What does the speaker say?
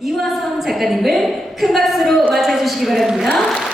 이화성 작가님을 큰 박수로 맞아주시기 바랍니다.